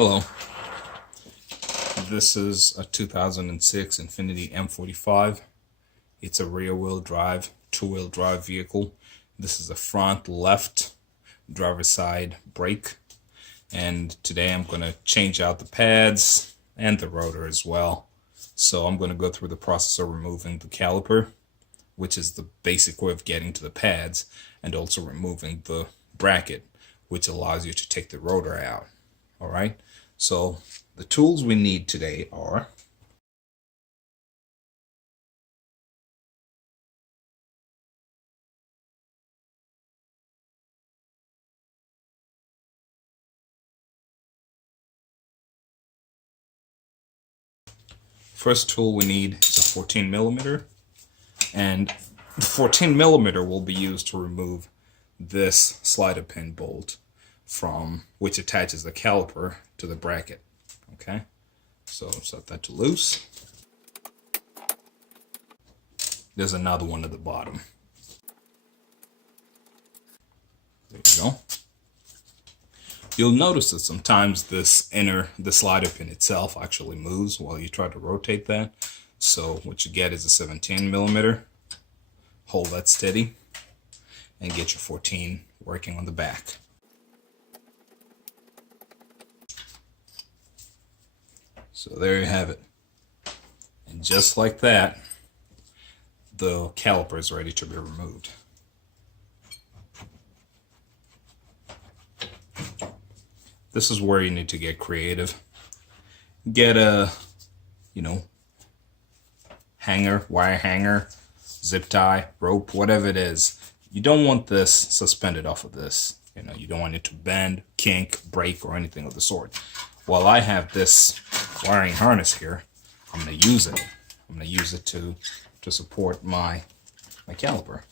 Hello, this is a 2006 Infiniti M45. It's a rear-wheel drive, two-wheel drive vehicle. This is a front left driver's side brake. And today I'm going to change out the pads and the rotor as well. So I'm going to go through the process of removing the caliper, which is the basic way of getting to the pads, and also removing the bracket, which allows you to take the rotor out. All right, so the tools we need today are first tool we need is a 14 millimeter, and the 14 millimeter will be used to remove this slider pin bolt from which attaches the caliper to the bracket. Okay, so set that to loose. There's another one at the bottom. There you go. You'll notice that sometimes the slider pin itself actually moves while you try to rotate that. So what you get is a 17 millimeter. Hold that steady and get your 14 working on the back. So there you have it. And just like that, the caliper is ready to be removed. This is where you need to get creative. Get a, hanger, wire hanger, zip tie, rope, whatever it is. You don't want this suspended off of this. You don't want it to bend, kink, break, or anything of the sort. While I have this wiring harness here, I'm going to use it. I'm going to use it to support my caliper.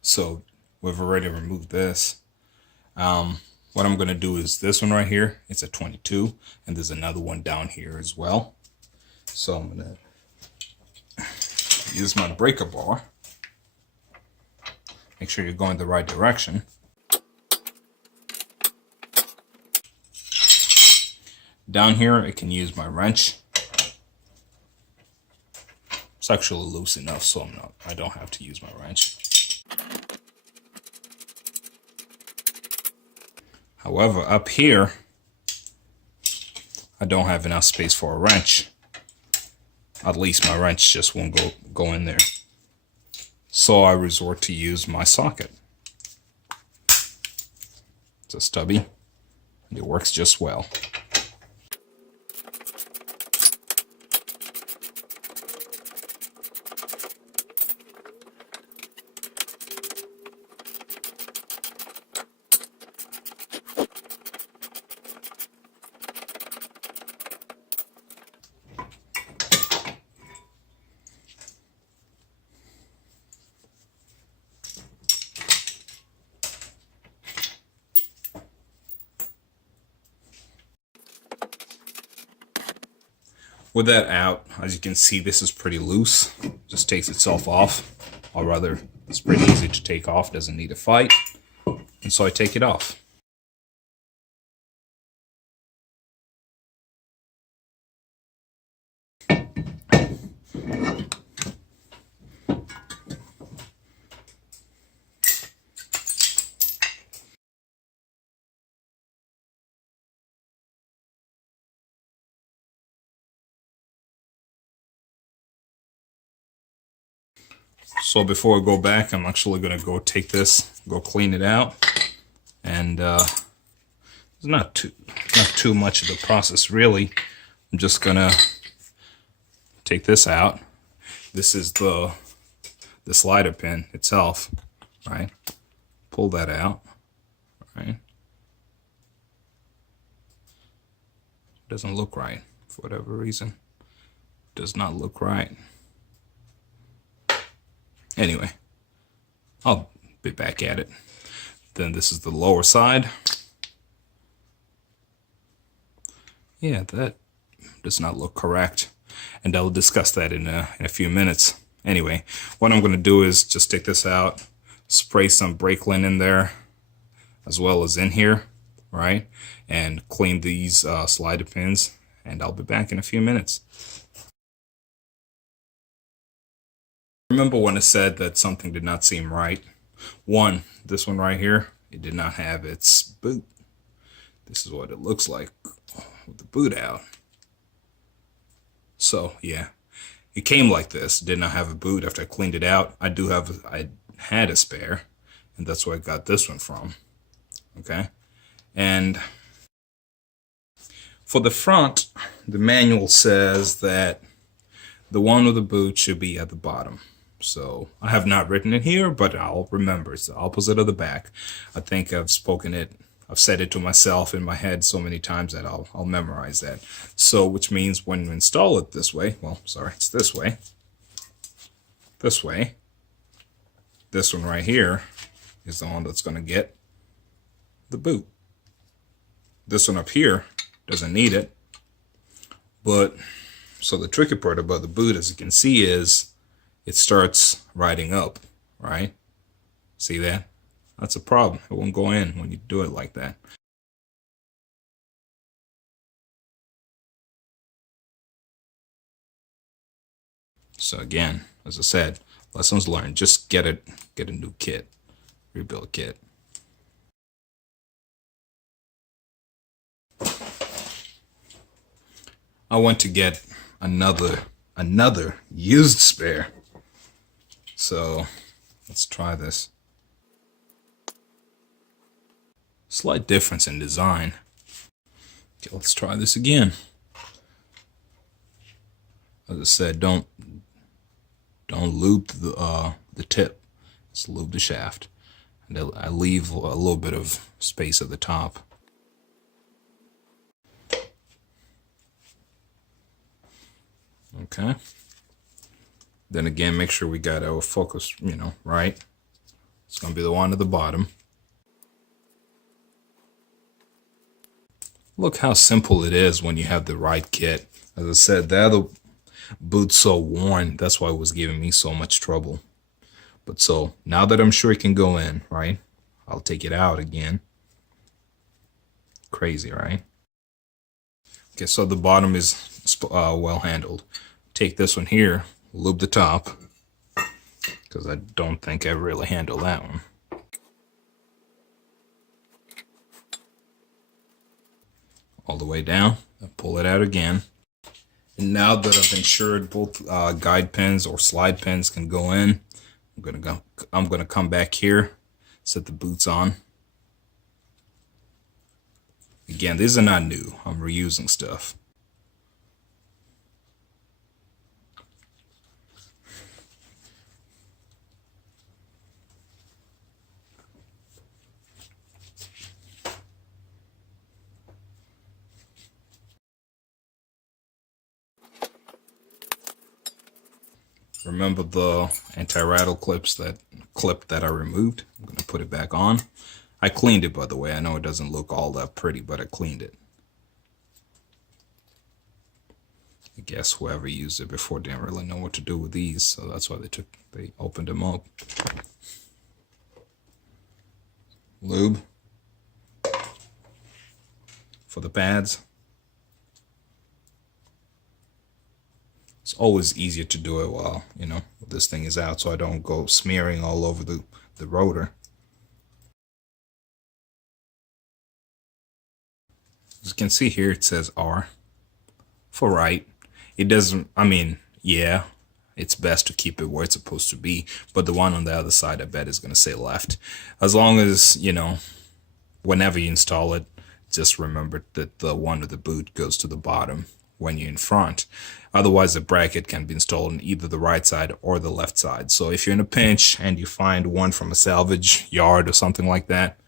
So we've already removed this. What I'm going to do is this one right here. It's a 22, and there's another one down here as well. So I'm going to use my breaker bar. Make sure you're going the right direction. Down here, I can use my wrench. It's actually loose enough, so I don't have to use my wrench. However, up here, I don't have enough space for a wrench. At least my wrench just won't go in there. So I resort to use my socket. It's a stubby, and it works just well. With that out, as you can see, this is pretty loose. Just takes itself off. Or rather, it's pretty easy to take off, doesn't need a fight. And so I take it off. So before I go back, I'm actually going to go take this, go clean it out. And it's not too much of the process, really. I'm just going to take this out. This is the slider pin itself, right? Pull that out, right? Doesn't look right for whatever reason. Does not look right. Anyway, I'll be back at it. Then this is the lower side. Yeah, that does not look correct. And I'll discuss that in a few minutes. Anyway, what I'm going to do is just take this out, spray some brake linen in there, as well as in here, right? And clean these slider pins, and I'll be back in a few minutes. Remember when I said that something did not seem right? One, this one right here, it did not have its boot. This is what it looks like with the boot out. So yeah, it came like this. Did not have a boot after I cleaned it out. I had a spare, and that's where I got this one from. Okay, and for the front, the manual says that the one with the boot should be at the bottom. So I have not written it here, but I'll remember. It's the opposite of the back. I think I've said it to myself in my head so many times that I'll memorize that. So, which means when you install it this way, well, sorry, it's this way. This way. This one right here is the one that's going to get the boot. This one up here doesn't need it. But, so the tricky part about the boot, as you can see, is it starts riding up, right? See that? That's a problem. It won't go in when you do it like that. So again, as I said, lessons learned. Just get a new kit, rebuild kit. I went to get another used spare. So let's try this. Slight difference in design. Okay, let's try this again. As I said, don't lube the tip. Just lube the shaft. And I leave a little bit of space at the top. Okay. Then again, make sure we got our focus, right. It's gonna be the one at the bottom. Look how simple it is when you have the right kit. As I said, the other boot's so worn, that's why it was giving me so much trouble. But so, now that I'm sure it can go in, right? I'll take it out again. Crazy, right? Okay, so the bottom is well handled. Take this one here, lube the top, because I don't think I really handled that one. All the way down, and pull it out again. And now that I've ensured both guide pins or slide pins can go in, I'm gonna come back here, set the boots on. Again, these are not new. I'm reusing stuff. Remember the anti-rattle clip that I removed? I'm gonna put it back on. I cleaned it, by the way. I know it doesn't look all that pretty, but I cleaned it. I guess whoever used it before didn't really know what to do with these, so that's why they opened them up. Lube for the pads. It's always easier to do it while, this thing is out, so I don't go smearing all over the rotor. As you can see here, it says R for right. It doesn't, yeah, it's best to keep it where it's supposed to be, but the one on the other side, I bet, is going to say left. As long as, whenever you install it, just remember that the one with the boot goes to the bottom when you're in front. Otherwise, the bracket can be installed on either the right side or the left side. So if you're in a pinch and you find one from a salvage yard or something like that,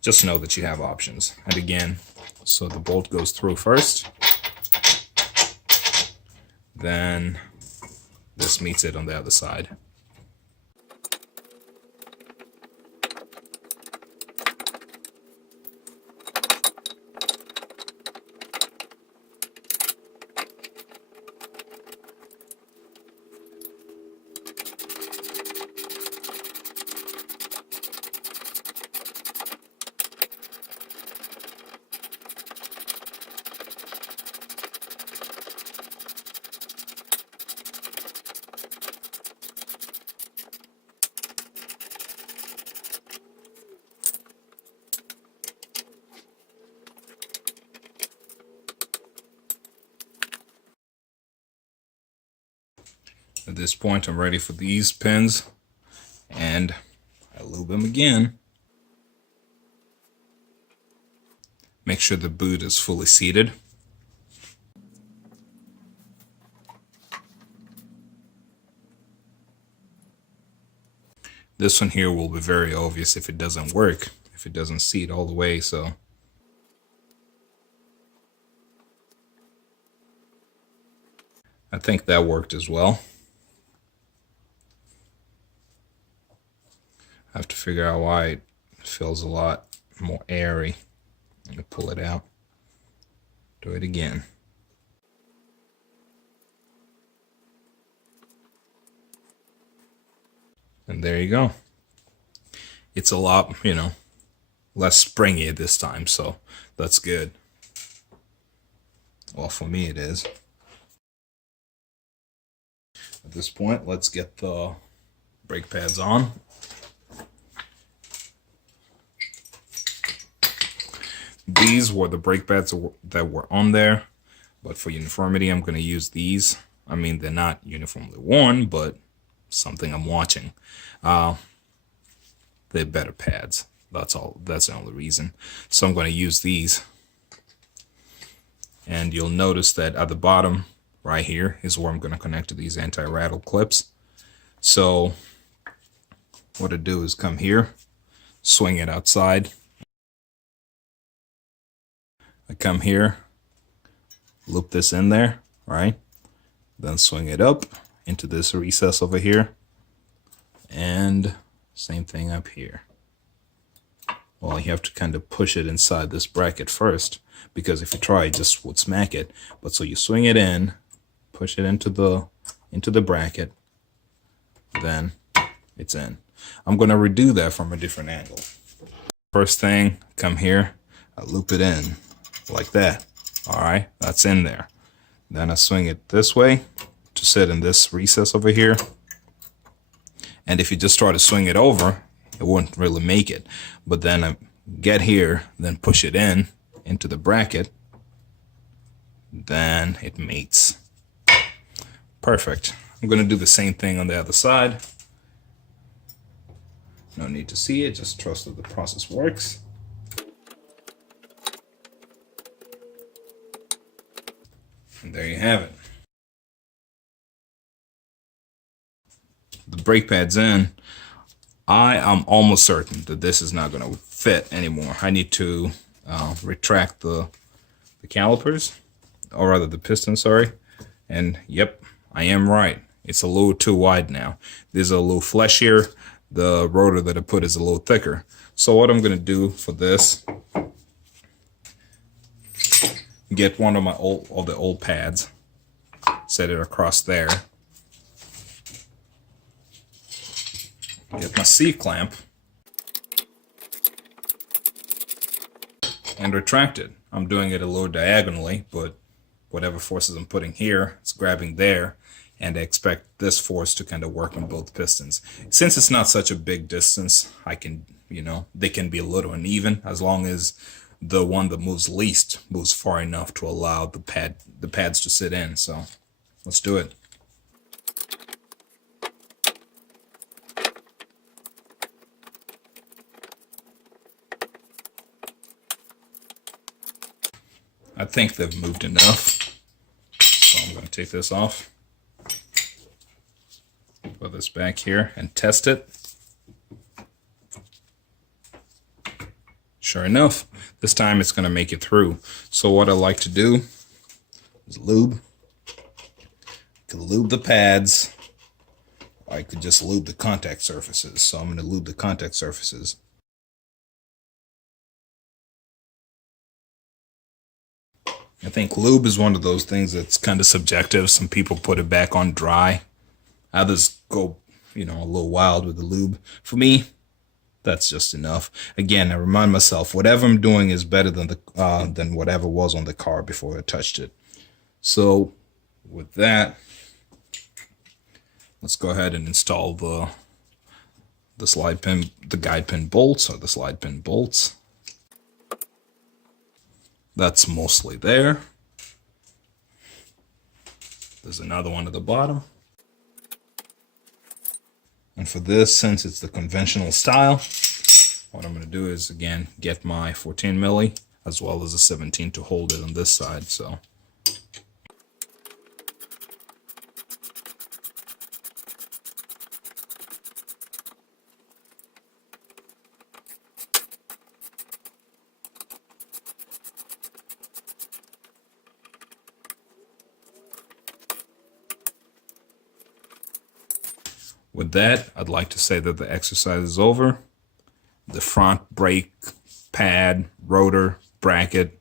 just know that you have options. And again, so the bolt goes through first, then this meets it on the other side. At this point, I'm ready for these pins, and I lube them again. Make sure the boot is fully seated. This one here will be very obvious if it doesn't work, if it doesn't seat all the way, so. I think that worked as well. I have to figure out why it feels a lot more airy. Let me pull it out. Do it again. And there you go. It's a lot, less springy this time, so that's good. Well, for me it is. At this point, let's get the brake pads on. These were the brake pads that were on there, but for uniformity, I'm going to use these. I mean, they're not uniformly worn, but something I'm watching. They're better pads. That's all. That's the only reason. So I'm going to use these. And you'll notice that at the bottom right here is where I'm going to connect to these anti-rattle clips. So what I do is come here, swing it outside. I come here, loop this in there, right? Then swing it up into this recess over here. And same thing up here. Well, you have to kind of push it inside this bracket first, because if you try, it just would smack it. But so you swing it in, push it into the bracket, then it's in. I'm going to redo that from a different angle. First thing, come here, I loop it in like that. All right, that's in there. Then I swing it this way to sit in this recess over here. And if you just try to swing it over, it wouldn't really make it. But then I get here, then push it in into the bracket, then it mates. Perfect. I'm going to do the same thing on the other side. No need to see it, just trust that the process works. And there you have it. The brake pad's in. I am almost certain that this is not going to fit anymore. I need to retract the calipers, or rather the piston, sorry. And yep, I am right. It's a little too wide now. This is a little fleshier. The rotor that I put is a little thicker. So what I'm going to do for this, get one of my old pads, set it across there. Get my C-clamp and retract it. I'm doing it a little diagonally, but whatever forces I'm putting here, it's grabbing there, and I expect this force to kind of work on both pistons. Since it's not such a big distance, I can, they can be a little uneven as long as the one that moves least moves far enough to allow the pads to sit in. So let's do it. I think they've moved enough, so I'm going to take this off, put this back here, and test it. Sure enough, this time it's going to make it through. So what I like to do is lube. I could lube the pads. I could just lube the contact surfaces. So I'm going to lube the contact surfaces. I think lube is one of those things that's kind of subjective. Some people put it back on dry. Others go, a little wild with the lube. For me, that's just enough. Again, I remind myself, whatever I'm doing is better than whatever was on the car before I touched it. So with that, let's go ahead and install the slide pin, the guide pin bolts, or the slide pin bolts. That's mostly there. There's another one at the bottom. And for this, since it's the conventional style, what I'm going to do is, again, get my 14 milli as well as a 17 to hold it on this side. So with that, I'd like to say that the exercise is over. The front brake pad, rotor, bracket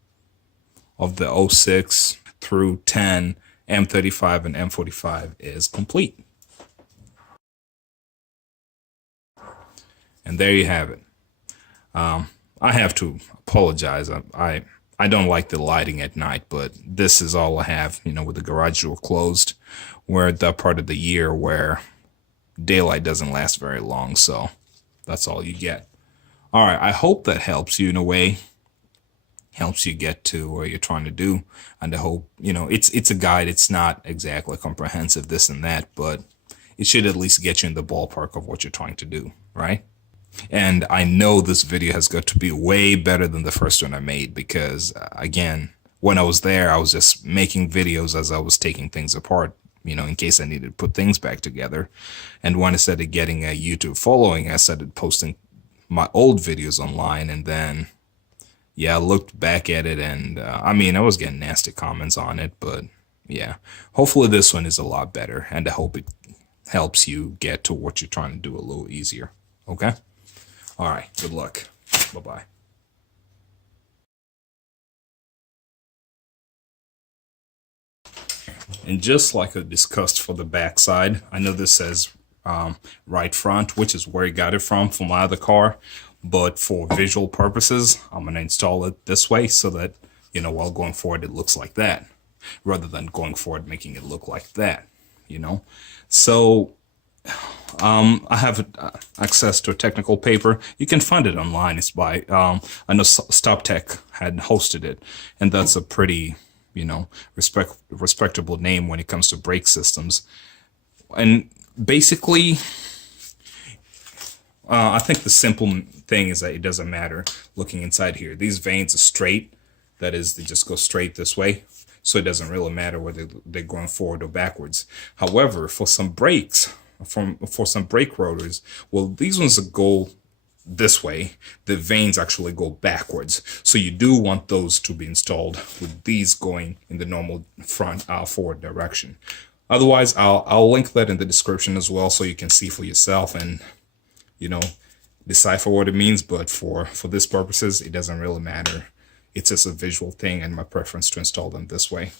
of the 06 through 10 M35 and M45 is complete. And there you have it. I have to apologize. I don't like the lighting at night, but this is all I have, you know, with the garage door closed. We're at that part of the year where daylight doesn't last very long, so that's all you get. All right, I hope that helps you in a way, helps you get to where you're trying to do. And I hope, you know, it's a guide. It's not exactly comprehensive, this and that, but it should at least get you in the ballpark of what you're trying to do, right? And I know this video has got to be way better than the first one I made because, again, when I was there, I was just making videos as I was taking things apart, you know, in case I needed to put things back together. And when I started getting a YouTube following, I started posting my old videos online. And then, yeah, I looked back at it and, I mean, I was getting nasty comments on it, but yeah, hopefully this one is a lot better. And I hope it helps you get to what you're trying to do a little easier. Okay? All right, good luck. Bye-bye. And just like I discussed for the back side, I know this says right front, which is where I got it from my other car. But for visual purposes, I'm going to install it this way so that, you know, while going forward, it looks like that rather than going forward, making it look like that, you know. So I have access to a technical paper. You can find it online. It's by, I know Stop Tech had hosted it, and that's a pretty, you know, respectable name when it comes to brake systems. And basically, I think the simple thing is that it doesn't matter looking inside here. These veins are straight. That is, they just go straight this way. So it doesn't really matter whether they're going forward or backwards. However, for some brakes, for some brake rotors, well, these ones go this way. The veins actually go backwards. So you do want those to be installed with these going in the normal front forward direction. Otherwise, I'll link that in the description as well so you can see for yourself and, you know, decipher what it means. But for this purposes, it doesn't really matter. It's just a visual thing and my preference to install them this way.